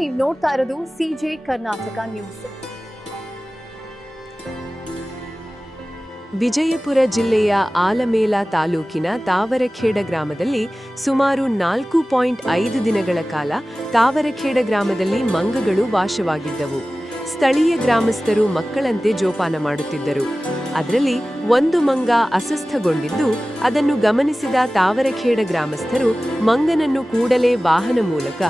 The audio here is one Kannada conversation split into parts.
ನೀವು ನೋಡ್ತಾ ಇರೋದು ಸಿಜೆ ಕರ್ನಾಟಕ ನ್ಯೂಸ್. ವಿಜಯಪುರ ಜಿಲ್ಲೆಯ ಆಲಮೇಲ ತಾಲೂಕಿನ ತಾವರಖೇಡ ಗ್ರಾಮದಲ್ಲಿ ಸುಮಾರು 4.5 ದಿನಗಳ ಕಾಲ ತಾವರಖೇಡ ಗ್ರಾಮದಲ್ಲಿ ಮಂಗಗಳು ವಾಸವಾಗಿದ್ದವು. ಸ್ಥಳೀಯ ಗ್ರಾಮಸ್ಥರು ಮಕ್ಕಳಂತೆ ಜೋಪಾನ ಮಾಡುತ್ತಿದ್ದರು. ಅದರಲ್ಲಿ ಒಂದು ಮಂಗ ಅಸ್ವಸ್ಥಗೊಂಡಿದ್ದು ಅದನ್ನು ಗಮನಿಸಿದ ತಾವರಖೇಡ ಗ್ರಾಮಸ್ಥರು ಮಂಗನನ್ನು ಕೂಡಲೇ ವಾಹನ ಮೂಲಕ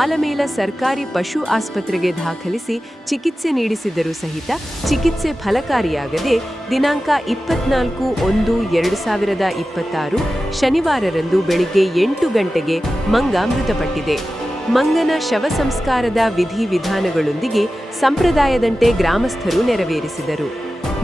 ಆಲಮೇಲ ಸರ್ಕಾರಿ ಪಶು ಆಸ್ಪತ್ರೆಗೆ ದಾಖಲಿಸಿ ಚಿಕಿತ್ಸೆ ನೀಡಿಸಿದರೂ ಸಹಿತ ಚಿಕಿತ್ಸೆ ಫಲಕಾರಿಯಾಗದೆ ದಿನಾಂಕ 24/1/2026 ಶನಿವಾರರಂದು ಬೆಳಿಗ್ಗೆ 8 ಗಂಟೆಗೆ ಮಂಗ ಮೃತಪಟ್ಟಿದೆ. ಮಂಗನ ಶವ ಸಂಸ್ಕಾರದ ವಿಧಿವಿಧಾನಗಳೊಂದಿಗೆ ಸಂಪ್ರದಾಯದಂತೆ ಗ್ರಾಮಸ್ಥರು ನೆರವೇರಿಸಿದರು.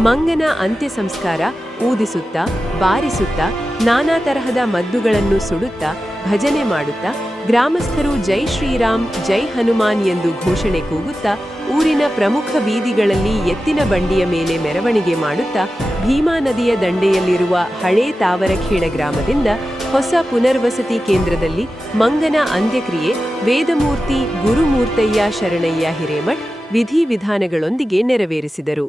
ಮಂಗನ ಅಂತ್ಯ ಸಂಸ್ಕಾರ ಊದಿಸುತ್ತಾ, ಬಾರಿಸುತ್ತಾ, ನಾನಾ ತರಹದ ಮದ್ದುಗಳನ್ನು ಸುಡುತ್ತಾ, ಭಜನೆ ಮಾಡುತ್ತಾ, ಗ್ರಾಮಸ್ಥರು ಜೈ ಶ್ರೀರಾಮ್ ಜೈ ಹನುಮಾನ್ ಎಂದು ಘೋಷಣೆ ಕೂಗುತ್ತಾ ಊರಿನ ಪ್ರಮುಖ ಬೀದಿಗಳಲ್ಲಿ ಎತ್ತಿನ ಬಂಡಿಯ ಮೇಲೆ ಮೆರವಣಿಗೆ ಮಾಡುತ್ತಾ ಭೀಮಾ ನದಿಯ ದಂಡೆಯಲ್ಲಿರುವ ಹಳೇ ತಾವರಖೇಡ ಗ್ರಾಮದಿಂದ ಹೊಸ ಪುನರ್ವಸತಿ ಕೇಂದ್ರದಲ್ಲಿ ಮಂಗನ ಅಂತ್ಯಕ್ರಿಯೆ ವೇದಮೂರ್ತಿ ಗುರುಮೂರ್ತಯ್ಯ ಶರಣಯ್ಯ ಹಿರೇಮಠ್ ವಿಧಿವಿಧಾನಗಳೊಂದಿಗೆ ನೆರವೇರಿಸಿದರು.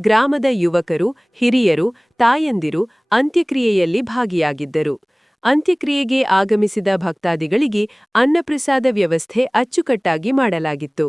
ಗ್ರಾಮದ ಯುವಕರು, ಹಿರಿಯರು, ತಾಯಂದಿರು ಅಂತ್ಯಕ್ರಿಯೆಯಲ್ಲಿ ಭಾಗಿಯಾಗಿದ್ದರು. ಅಂತ್ಯಕ್ರಿಯೆಗೆ ಆಗಮಿಸಿದ ಭಕ್ತಾದಿಗಳಿಗೆ ಅನ್ನಪ್ರಸಾದ ವ್ಯವಸ್ಥೆ ಅಚ್ಚುಕಟ್ಟಾಗಿ ಮಾಡಲಾಗಿತ್ತು.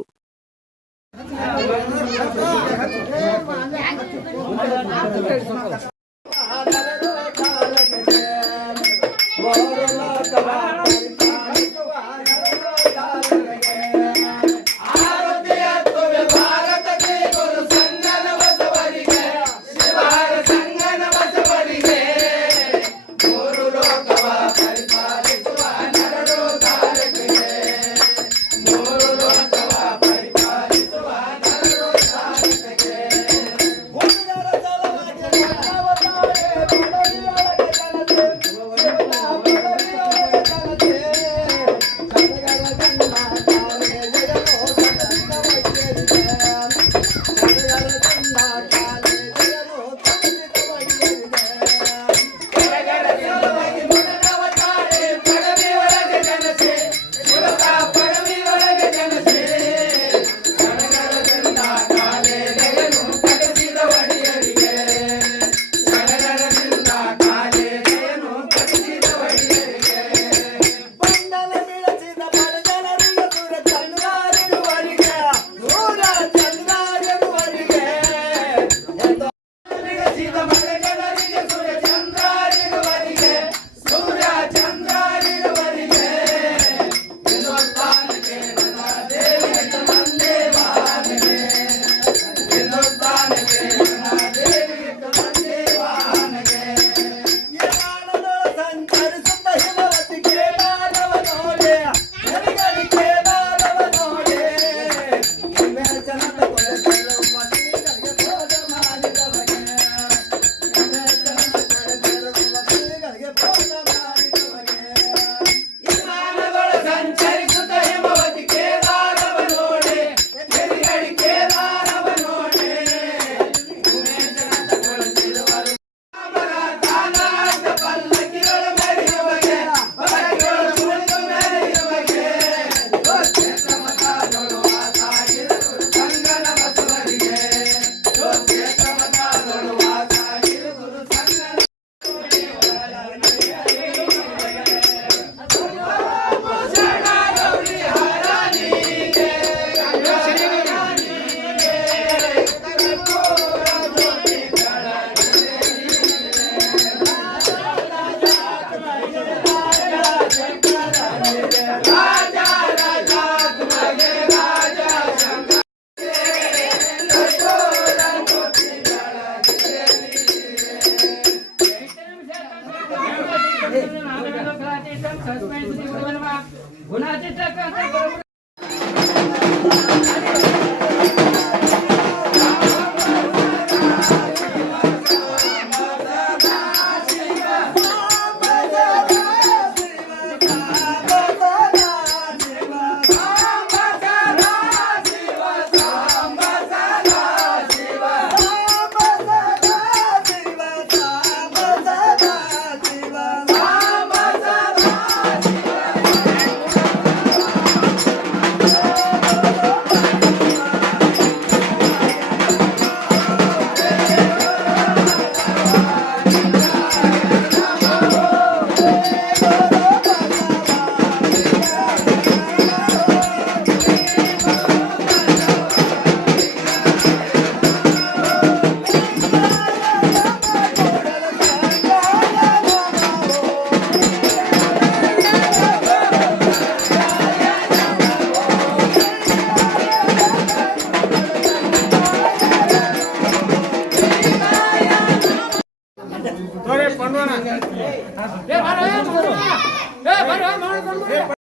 ನೋಡೋಣ